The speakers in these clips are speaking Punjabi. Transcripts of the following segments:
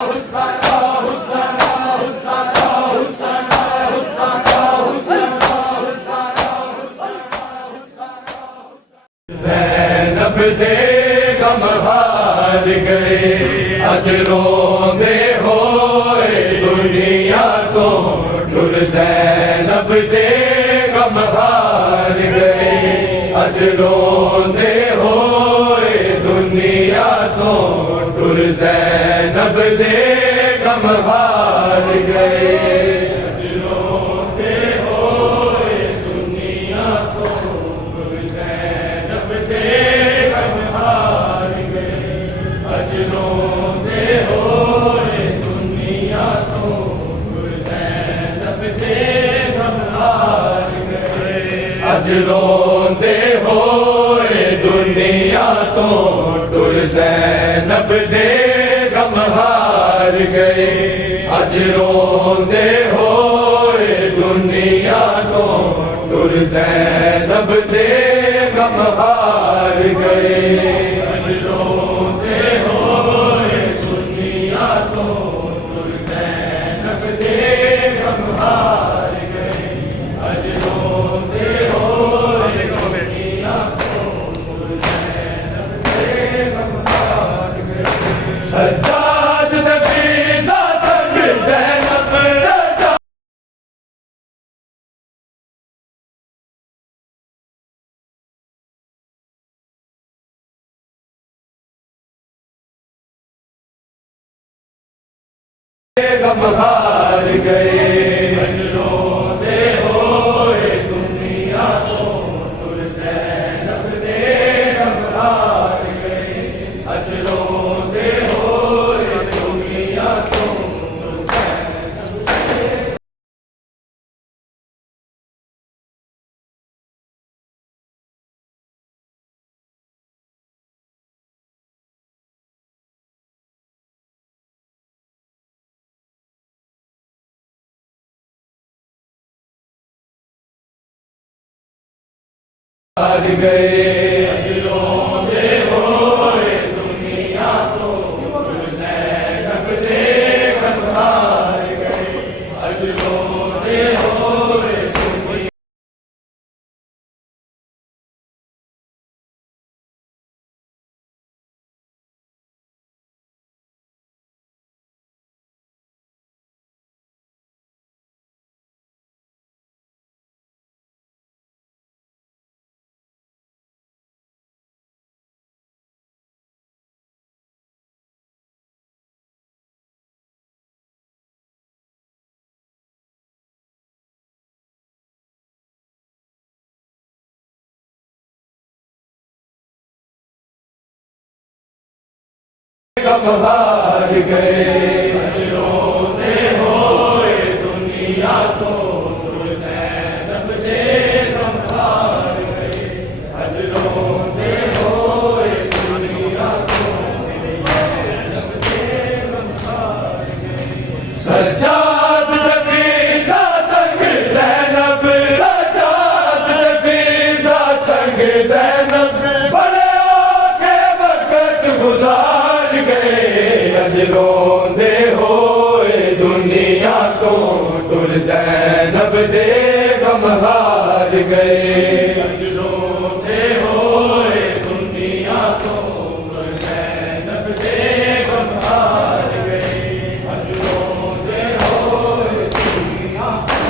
ज़ैनब दे गम हार गए, अज रोंदे होए दुनिया तो टुर। ज़ैनब दे गम हार गए, अज रोंदे होए दुनिया तो टुर। ज़ैनब दे गम हार गए, अज रोंदे होए दुनिया तो टुर। ज़ैनब दे गम हार गए, अज रोंदे होए दुनिया तो टुर। ज़ैनब दे गम हार गए, अज रोंदे होए दुनिया तो टुर। ज़ैनब दे गम हार गए, अज रोंदे होए दुनिया तो टुर। ज़ैनब दे गम हार गए, अज रोंदे होए दुनिया तो टुर। ज़ैनब दे गम हार गए, अज रोंदे होए दुनिया तो टुर। ज़ैनब दे गम हार गए। सज्जाद नबीज़ा संग ज़ैनब, सज्जाद गम हार गए, अज रोंदे होए दुनिया तो टुर। ज़ैनब दे गम हार गए, अज रोंदे होए दुनिया तो हार गए, अज रोंदे होए दुनिया तो टुर। ज़ैनब दे गम हार गए, अज रोंदे होए दुनिया। गम हार गए, अज रोंदे होए दुनिया तो टुर। ज़ैनब दे गम हार गए, अज रोंदे होए दुनिया तो ज़ैनब दे गम हार गए। सज्जाद नबीज़ा संग ज़ैनब, सज्जाद नबीज़ा संग ज़ैनब, बड़े औखे वक्त गुजार गए, अज रोंदे होए दुनिया तो टुर। ज़ैनब दे गम हार गए, अज रोंदे होए दुनिया तो टुर। ज़ैनब दे गम हार गए, अज रोंदे होए दुनिया तो।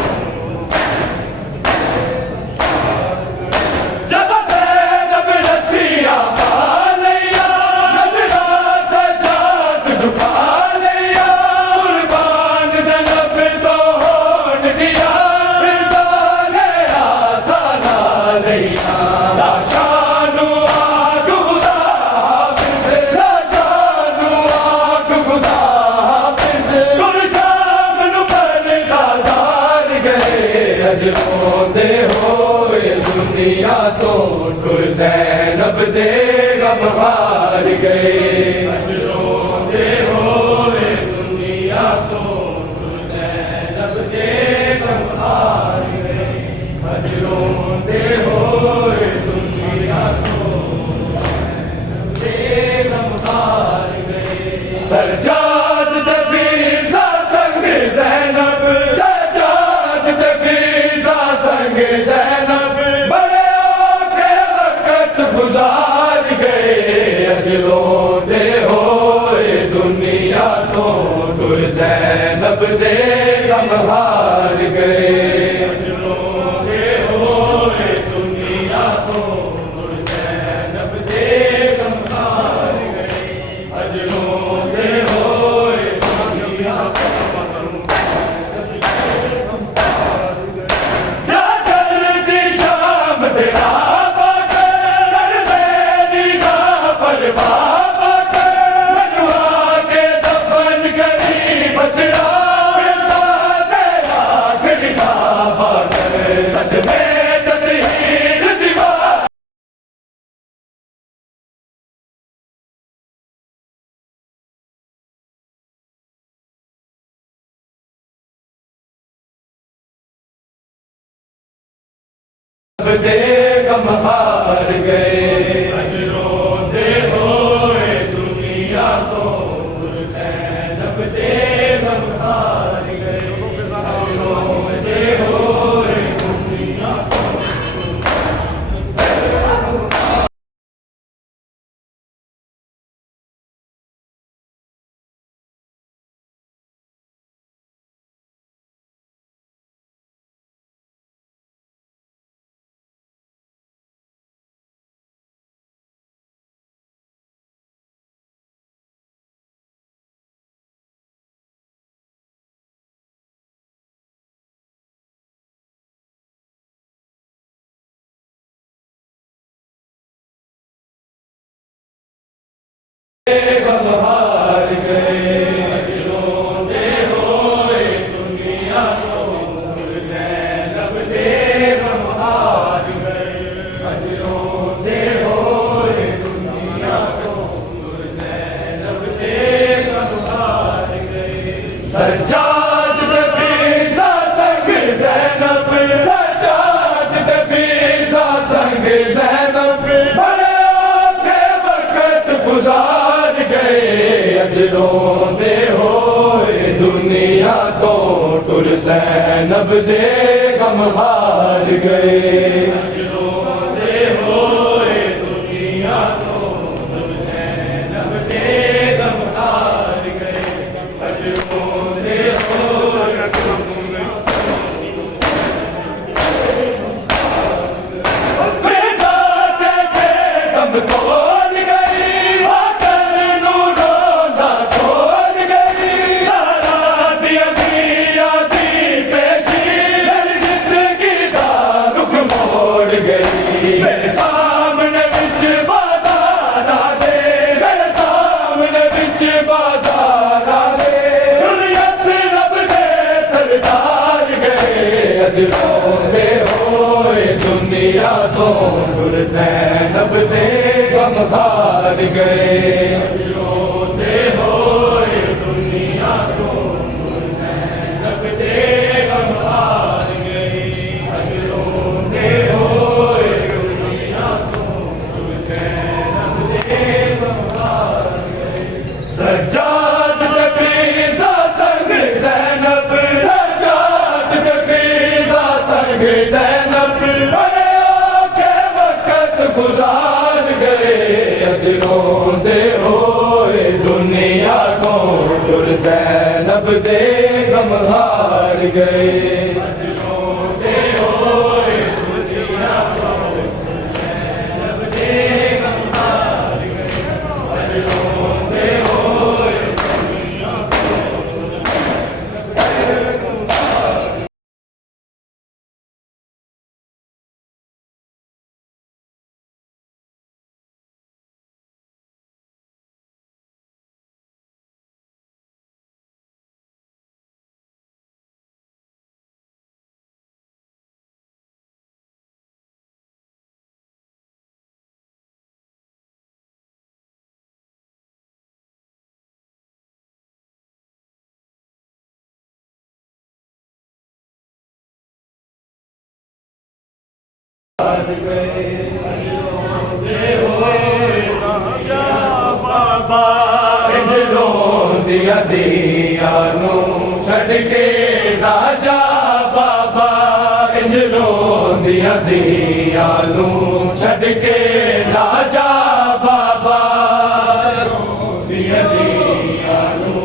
जब ज़ैनब रसिया पा लिया, नज़रा सज्जाद झुका लिया, कुर्बान ज़ैनब तो होन दिया, फिज़ाने आसाना लिया। लाशानु आग खुदा हाफ़िज़, लाशानु आग खुदा हाफ़िज़, गुलशाम नु परदादार गए, अज रोंदे होए दुनिया तो टुर। ज़ैनब दे गम हार गए, अज रोंदे होए दुनिया तो टुर। ज़ैनब दे गम हार गए, अज रोंदे होए दुनिया तो ज़ैनब दे गम हार गए। सज्जाद तो टुर ज़ैनब दे गम हार गए। अजरोगे होए दुनिया तो टुर ज़ैनब दे गम हार गए। अजरोगे होए दुनिया जा जल्दी शाम तेरा पाकर मेरी ना परवाह मनवा के दफन करी बचड़ा तेरा खिसा पाकर सदमे तदहीर दीवार दे गम हार गए। अजरोंदे होए दुनिया तो ज़ैनब दे गम हार गए। अजरोंदे होए दुनिया गम हार गए। अजरोंदे होए दुनिया तो ज़ैनब दे गम हार गए। अजरोंदे होए दुनिया तो ज़ैनब दे गम हार गए। सज्जाद दफीज़ा संग ज़ैनब सज्जाद दफीज़ा संग ज़ैनब बड़े औखे वक्त गुजार गए। अजरोंदे होए दुनिया तो टुर ज़ैनब दे गम हार गए। अजरोंदे होए दुनिया तो टुर ज़ैनब दे गम हार गए। अजरोंदे होए फिज़ा देखे गम तोड़ गई आकर नूरो दा छोड़ गई। तारा दिया दिया दी पेशी मेरी जिंदगी दा रुख मोड़ गई। मेरे सामने बिच बाजार आ दे मेरे सामने बिच बाजार आ दे दुनिया से रब दे सरदार गए। अजरोंदे होए दुनिया तो टुर ज़ैनब दे गम हार गए। अजरोंदे होए दुनिया तो टुर ज़ैनब दे गम हार गए। अजरोंदे होए दुनिया तो टुर ज़ैनब दे गम हार गए। सज्जाद दफीज़ा संग ज़ैनब सज्जाद दफीज़ा संग ज़ैनब बड़े औखे वक्त गुजार गए। अजरोंदे होए दुनिया को टुर ज़ैनब दे गम हार गए। अजरोंदे होए दुनिया को टुर ज़ैनब दे गम हार गए। अजरोंदे होए दुनिया को हार गए। अजरोंदे होए राजा बाबा अजरोंदिया दिया नू छड़ के राजा बाबा अजरोंदिया दिया नू छड़ के राजा बाबा अजरोंदिया दिया नू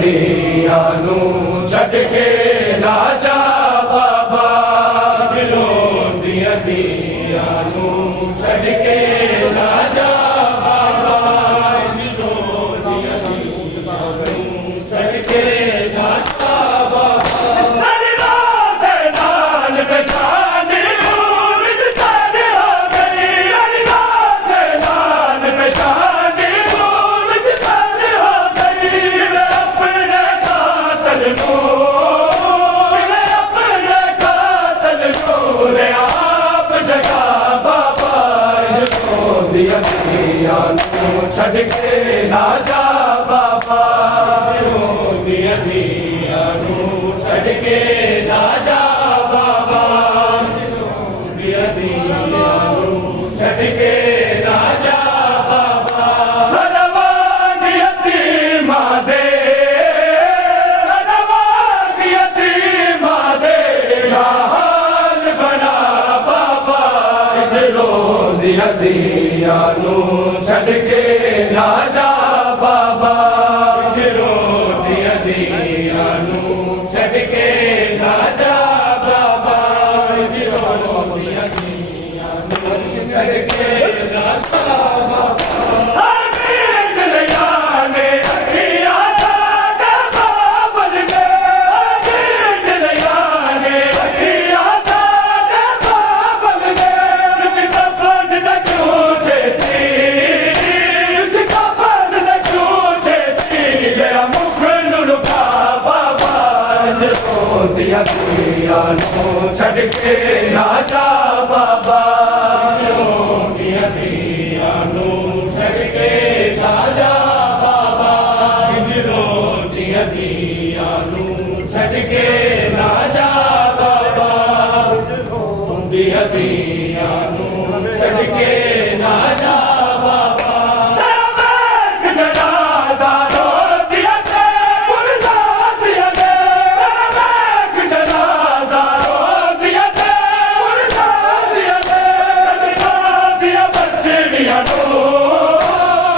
ਧੀਆਂ ਨੂੰ ਛੱਡ ਕੇ ਨਾ ਜਾ ਬਾਬਾ ਦਿਲੋਂ ਦੀਆਂ ਧੀਆਂ ਨੂੰ ਛੱਡ ਕੇ ਨਾ ਜਾ ਬਾਬਾ ਦਿਲੋਂ ਦੀਆਂ ਧੀਆਂ ਨੂੰ ਛੱਡ ਕੇ ਨਾ ਜਾ ਬਾਬਾ ਤੇਰੀ ਰਾਹ ਦੇ ਨਾਲ ਪਛਾਣੇ ਨੂੰ ਵਿੱਚ ਤੇਰੇ ਹੋ ਗਈ ਤੇਰੀ ਰਾਹ ਦੇ ਨਾਲ ਪਛਾਣੇ ਨੂੰ ਵਿੱਚ ਤੇਰੇ ਹੋ ਗਈ ਮੈਂ ਆਪਣੇ ਕਾਤਲ ਨੂੰ ਰੇ ਆਪ ਜਗਾ ਬਾਬਾ ਜਦੋਂ ਦੀਆਂ ਧੀਆਂ ਨੂੰ ਛੱਡ ਕੇ ਨਾ ਜਾ ਬਾਬਾ ਜਦੋਂ ਦੀਆਂ ਧੀਆਂ ਨੂੰ ਛੱਡ ਕੇ ਨਾ ਜਾ ਬਾਬਾ ਜਦੋਂ ਦੀਆਂ ਧੀਆਂ ਨੂੰ ਛੱਡ ਕੇ ਨਾ ਜਾ ਬਾਬਾ ਸਨਵਾਨ ਯਤੀਮਾਂ ਦੇ ਸਨਵਾਨ ਯਤੀਮਾਂ ਦੇ ਹਾਲ ਬਣਾ ਬਾਬਾ ਦਿਲੋਂ ਦੀਆਂ ਧੀਆਂ ਨੂੰ ਛੱਡ ਕੇ ਨਾ ਜਾ ਬਾਬਾ ਦਿਲੋਂ ਦੀਆਂ ਧੀਆਂ ਨੂੰ ਛੱਡ ਕੇ ਨਾ ਜਾ ਬਾਬਾ ਦਿਲੋਂ ਦੀਆਂ ਧੀਆਂ ਨੂੰ ਛੱਡ ਕੇ ਨਾ ਜਾ ਬਾਬਾ ਆਮੀਨ ਲਿਆ ਨੇ ਅੱਖੀਆਂ ਸਾਡੇ ਬਾਬਲ ਨੇ ਆਮੀਨ ਲਿਆ ਨੇ ਅੱਖੀਆਂ ਸਾਡੇ ਬਾਬਲ ਨੇ ਵਿੱਚ ਕਫਨ ਦਾ ਚੂਚੇ ਵਿੱਚ ਕਫਨ ਦਾ ਚੂਚੇ ਲਿਆ ਮੁਖ ਨੂੰ ਲੁਕਾ ਬਾਬਾ ਜਦੋਂ ਦੀਆਂ ਧੀਆਂ ਨੂੰ ਛੱਡ ਕੇ ਨਾ ਜਾ ਬਾਬਾ ਜਦੋਂ ਦੀਆਂ ਧੀਆਂ ਨੂੰ ਛੱਡ ਕੇ ਨਾ ਜਾ ਬਾਬਾ ਜਦੋਂ ਦੀਆਂ ਧੀਆਂ ਨੂੰ ਛੱਡ ਕੇ ਨਾ ਜਾ ਬਾਬਾ ਜਦੋਂ ਦੀਆਂ ਧੀਆਂ ਨੂੰ ਛੱਡ ਕੇ ਨਾ ਜਾ ਬਾਬਾ ਤੇਰਾ ਵੇਖ ਜਨਾਜ਼ਾ ਰੋਂਦੀਆਂ ਤੇ ਮੁਰਦਾਦੀਆਂ ਦੇ ਤੇਰਾ ਵੇਖ ਜਨਾਜ਼ਾ ਰੋਂਦੀਆਂ ਤੇ ਮੁਰਦਾਦੀਆਂ ਦੇ ਰਜਕਾਂ ਦੀਆਂ ਬੱਚੜੀਆਂ ਨੂੰ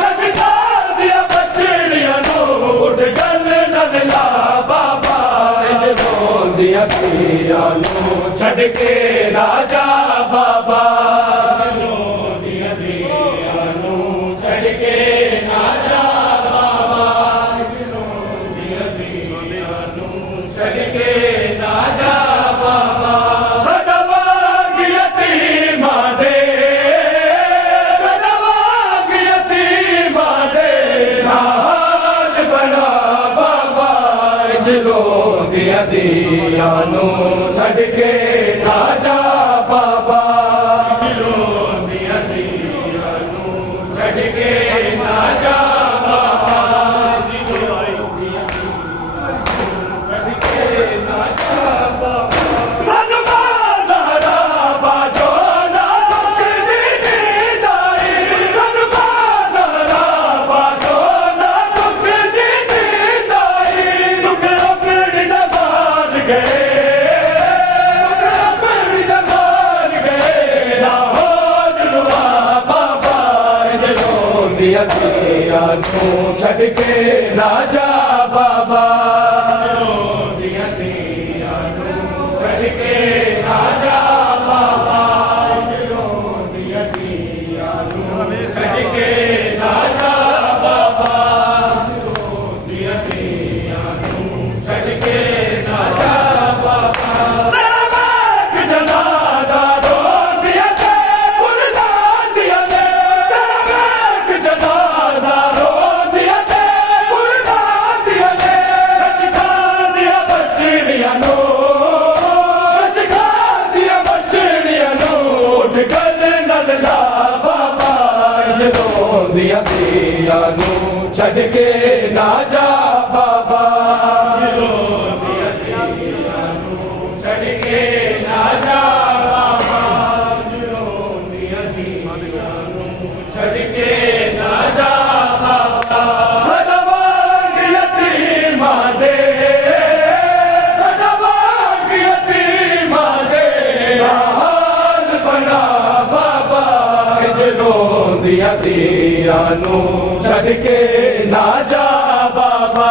ਰਜਕਾਂ ਦੀਆਂ ਬੱਚੜੀਆਂ ਨੂੰ ਉੱਠ ਗੱਲ ਨਾਲ ਲਾ ਬਾਬਾ ਜਦੋਂ ਦੀਆਂ ਧੀਆਂ ਨੂੰ ਛੱਡ ਕੇ ਨਾ ਜਾ ਬਾਬਾ ਜਦੋਂ ਦੀਆਂ ਧੀਆਂ ਨੂੰ ਛੱਡ ਕੇ ਨਾ ਜਾ ਬਾਬਾ ਜਦੋਂ ਦੀਆਂ ਧੀਆਂ ਨੂੰ ਛੱਡ ਕੇ ਨਾ ਜਾ ਬਾਬਾ ਸਦਵਾਗ ਯਤੀਮਾਂ ਦੇ ਸਦਵਾਗ ਯਤੀਮਾਂ ਦੇ ਹਾਲ ਬਣਾ ਬਾਬਾ ਦਿਲੋਂ ਦੀਆਂ ਧੀਆਂ ਨੂੰ ਛੱਡ ਕੇ ਨਾ ਜਾ ਬਾਬਾ ਦਿਲੋਂ ਦੀਆਂ ਧੀਆਂ ਨੂੰ ਛੱਡ ਕੇ ਨਾ ਜਾ ਬਾਬਾ ਦਿਲੋਂ ਦੀਆਂ ਧੀਆਂ ਨੂੰ ਛੱਡ ਕੇ ਨਾ ਜਾ ਬਾਬਾ ਸਾਨੂੰ ਬਾਜ਼ਹਰਾ ਬਾਜੋ ਨਾ ਸੁੱਕਦੀ ਨੀਂਦਾਈ ਸਾਨੂੰ ਬਾਜ਼ਹਰਾ ਬਾਜੋ ਨਾ ਸੁੱਕਦੀ ਨੀਂਦਾਈ ਦੁੱਖ ਆਪਣੀ ਦਾ ਮਾਰ ਗਏ ਆਪਣੀ ਦਾ ਮਾਰ ਗਏ ਲਾਹੌਰ ਰੁਆ ਬਾਬਾ ਜਦੋਂ ਦੀਆਂ ਧੀਆਂ ਨੂੰ ਛੱਡ ਕੇ ਨਾ ਜਾ ਬਾਬਾ ਜਦੋਂ ਦੀਆਂ ਧੀਆਂ ਨੂੰ ਛੱਡ ਕੇ ਨਾ ਜਾ ਬਾਬਾ ਜਦੋਂ ਦੀਆਂ ਧੀਆਂ ਨੂੰ ਛੱਡ ਕੇ ਨਾ ਜਾ ਬਾਬਾ ਜਦੋਂ ਦੀਆਂ ਧੀਆਂ ਨੂੰ ਛੱਡ ਕੇ ਨਾ ਜਾ ਬਾਬਾ ਤੇਰਾ ਵੇਖ ਜਨਾਜ਼ਾ ਰੋਂਦੀਆਂ ਤੇ ਮੁਰਦਾਦੀਆਂ ਦੇ ਤੇਰਾ ਵੇਖ ਜਨਾਜ਼ਾ ਰੋਂਦੀਆਂ ਤੇ ਮੁਰਦਾਦੀਆਂ ਦੇ ਰਜਕਾਂ ਦੀਆਂ ਬੱਚੜੀਆਂ ਨੂੰ ਰਜਕਾਂ ਦੀਆਂ ਬੱਚੜੀਆਂ ਨੂੰ ਉੱਠ ਗੱਲ ਨਾਲ ਲਾ ਬਾਬਾ ਜਦੋਂ ਦੀਆਂ ਧੀਆਂ ਨੂੰ ਛੱਡ ਕੇ ਨਾ ਜਾ ਬਾਬਾ ਜਦੋਂ ਦੀਆਂ ਧੀਆਂ ਨੂੰ ਛੱਡ ਕੇ ਨਾ ਜਾ ਬਾਬਾ ਜਦੋਂ ਦੀਆਂ ਧੀਆਂ ਨੂੰ ਛੱਡ ਕੇ ਨਾ ਜਾ ਬਾਬਾ ਸਨਵਾਨ ਯਤੀਮਾਂ ਦੇ ਸਨਵਾਨ ਯਤੀਮਾਂ ਦੇ ਹਾਲ ਬਣਾ ਬਾਬਾ ਜਦੋਂ ਦੀਆਂ ਧੀਆਂ ਨੂੰ ਛੱਡ ਕੇ ਨਾ ਜਾ ਬਾਬਾ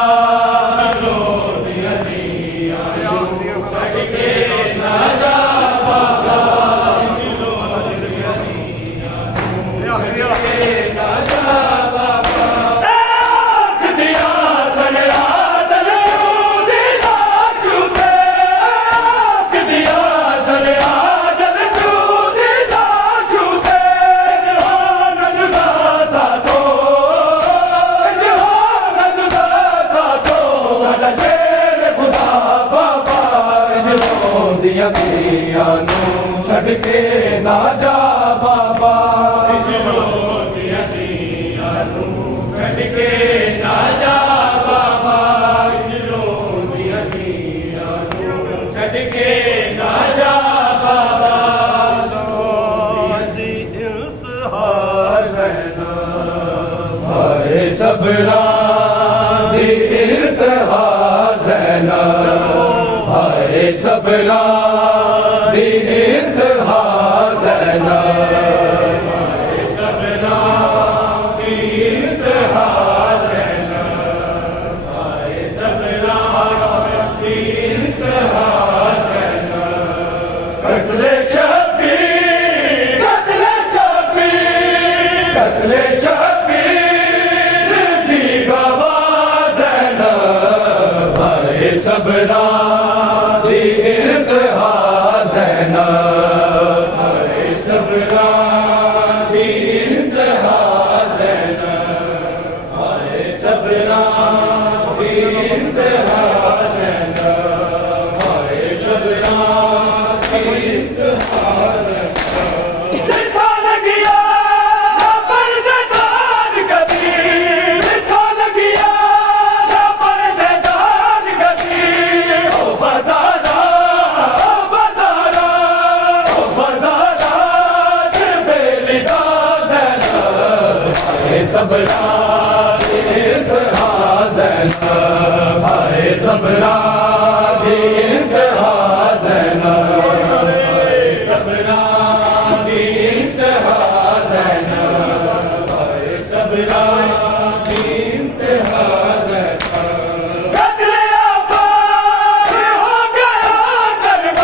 ਜਾ ਬਾਬਾ ਦਿਲੋਂ ਦੀਆਂ ਧੀਆਂ ਨੂੰ ਛੱਡ ਕੇ ਨਾ ਜਾ ਬਾਬਾ ਦਿਲੋਂ ਦੀਆਂ ਧੀਆਂ ਨੂੰ ਛੱਡ ਕੇ ਨਾ ਜਾ ਬਾਬਾ ਦੀ ਇੰਤਹਾ ਹਸਨਾ ਹਾਏ ਸਬਰਾਂ ਦੀ ਇੰਤਹਾ ਜ਼ੈਨਾ ਹਾਏ ਸਬਰਾਂ ਦੀ ਇੰਤਹਾ ਜ਼ੈਨਾ ਹਾਏ ਸਬਰਾਂ ਦੀ ਇੰਤਹਾ ਜ਼ੈਨਾ ਹਾਏ ਸਬਰਾਂ ਦੀ ਇੰਤਹਾ ਜ਼ੈਨਾ ਕਤਲੇ ਸ਼ਬੀਰ ਕਤਲੇ ਸ਼ਬੀਰ ਕਤਲੇ ਸ਼ਬੀਰ ਦੀ ਗਵਾਹ ਜ਼ੈਨਾ ਹਾਏ ਸਬਰਾਂ ਦੀ ਇੰਤਹਾ ਜ਼ੈਨਾ ਹਾਏ ਸਬਰਾਂ ਦੀ ਇੰਤਹਾ ਜ਼ੈਨਾ ਹਾਏ ਸਬਰਾਂ ਦੀ ਇੰਤਹਾ ਜ਼ੈਨਾ ਹਾਏ ਸਬਰਾਂ ਦੀ ਇੰਤਹਾ ਜਿੱਥਾ ਲੱਗਿਆ ਪਰਦੇਦਾਰ ਕਦੀ ਜਿੱਥਾ ਲੱਗਿਆ ਪਰਦੇਦਾਰ ਕਦੀ ਓ ਬਜ਼ਾਰਾ ਓ ਬਜ਼ਾਰਾ ਓ ਬਜ਼ਾਰਾ ਜਬੇਲੀ ਦਾ ਜ਼ੈਨਾ ਹਾਏ ਸਬਰਾਂ ਦੀ ਇੰਤਹਾ ਜ਼ੈਨਾ ਹਾਏ ਸਬਰਾਂ ਦੀ ਇੰਤਹਾ ਜ਼ੈਨਾ ਹਾਏ ਸਬਰਾਂ ਦੀ ਇੰਤਹਾ ਜ਼ੈਨਾ ਹਾਏ ਸਬਰਾਂ ਦੀ ਇੰਤਹਾ ਜ਼ੈਨਾ ਕਤਲੇ ਆਬਾਦ ਹੋ ਗਿਆ ਕਰਮ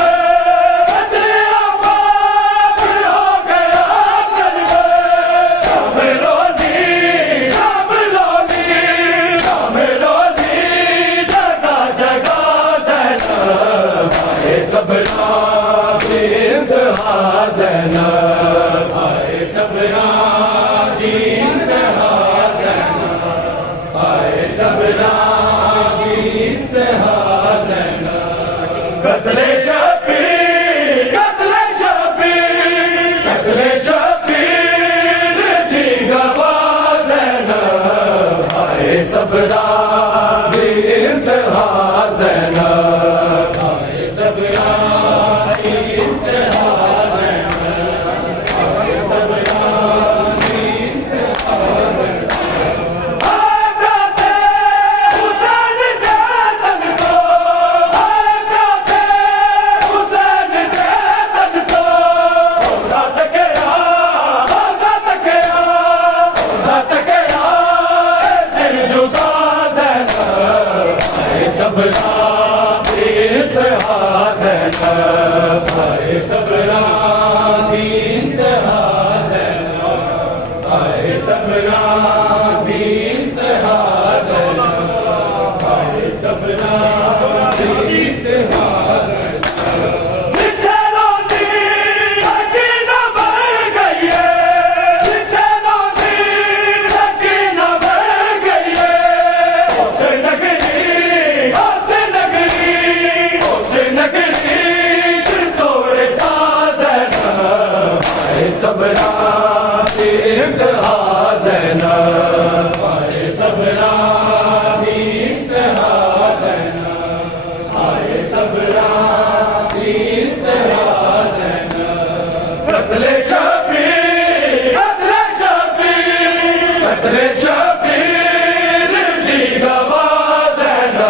ਕਤਲੇ ਆਬਾਦ ਹੋ ਗਿਆ ਕਰਮ ਸ਼ਾਮਿਲੋ ਦੀ ਸ਼ਾਮਿਲੋ ਦੀ ਜਗਾ ਜਗਾ ਜ਼ੈਨਾ ਹਾਏ ਸਬਰਾਂ ਦੀ ਇੰਤਹਾ ਜ਼ੈਨਾ ਹਾਏ ਸਬਰਾਂ ਦੀ ਇੰਤਹਾ ਜ਼ੈਨਾ ਹਾਏ ਸਬਰਾਂ ਦੀ ਇੰਤਹਾ ਜ਼ੈਨਾ ਕਤਲੇ ਸ਼ਬੀਰ ਕਤਲੇ ਸ਼ਬੀਰ ਦੀ ਗਵਾਹ ਜ਼ੈਨਾ ਹਾਏ ਸਬਰਾਂ ਦੀ ਇੰਤਹਾ ਜ਼ੈਨਾ ਹਾਏ ਸਬਰਾਂ ਦੀ ਇੰਤਹਾ ਜ਼ੈਨਾ ਹਾਏ ਸਬਰਾਂ ਦੀ ਇੰਤਹਾ ਜ਼ੈਨਾ ਆਏ ਪਿਆਸੇ ਹੁਸੈਨ ਦੇ ਤਨ ਤੋਂ ਆਏ ਪਿਆਸੇ ਹੁਸੈਨ ਦੇ ਤਨ ਤੋਂ ਉਹਦਾ ਤਕਿਆ ਸਿਰ ਜੁਦਾ ਜ਼ੈਨਾ ਹਾਏ ਸਬਰਾਂ ਦੀ ਇੰਤਹਾ ਜ਼ੈਨਾ ਹਾਏ ਸਬਰਾਂ ਦੀ ਇੰਤਹਾ ਜ਼ੈਨਾ ਹਾਏ ਸਬਰਾਂ ਦੀ ਇੰਤਹਾ ਜ਼ੈਨਾ ਹਾਏ ਸਬਰਾਂ ਦੀ ਇੰਤਹਾ ਜ਼ੈਨਾ ਜਿੱਥੇ ਰੋਟੀ ਸਕੀਨਾ ਬਣ ਗਈ ਏ ਜਿੱਥੇ ਰੋਟੀ ਸਕੀਨਾ ਬਣ ਗਈ ਏ ਉਸ ਨਗਰੀ ਤੋੜੇ ਸਾਜ਼ਨਾ ਹਾਏ ਸਬਰਾਂ ਦੀ ਇੰਤਹਾ ਜ਼ੈਨਾ ਹਾਏ ਸਬਰਾਂ ਦੀ ਇੰਤਹਾ ਜ਼ੈਨਾ ਹਾਏ ਸਬਰਾਂ ਦੀ ਇੰਤਹਾ ਜ਼ੈਨਾ ਕਤਲੇ ਸ਼ਬੀਰ ਕਤਲੇ ਸ਼ਬੀਰ ਦੀ ਗਵਾਹ ਜ਼ੈਨਾ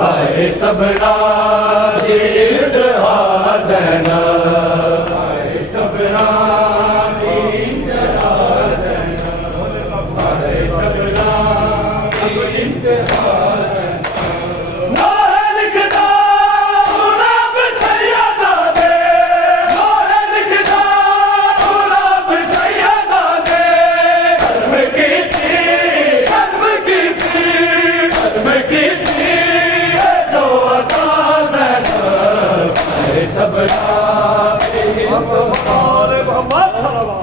ਹਾਏ ਸਬਰਾਂ ਦੀ ਇੰਤਹਾ ਜ਼ੈਨਾ ਹਾਏ ਸਬਰਾਂ ਦੀ ਇੰਤਹਾ ਜ਼ੈਨਾ ਹਾਏ ਸਬਰਾਂ ਦੀ ਇੰਤਹਾ ਜ਼ੈਨਾ ਨਾਰੇ ਲਿਖਦਾ ਰੱਬ ਸੈਯਦਾ ਦੇ ਨਾਰੇ ਲਿਖਦਾ ਰੱਬ ਸੈਯਦਾ ਦੇ ਕਰਮ ਕੀਤੀ ਜੋ ਅਤਾ ਜ਼ੈਨਾ ਹਾਏ ਸਬਰਾਂ ਦੀ ਇੰਤਹਾ मोहम्मद सल्लल्लाहु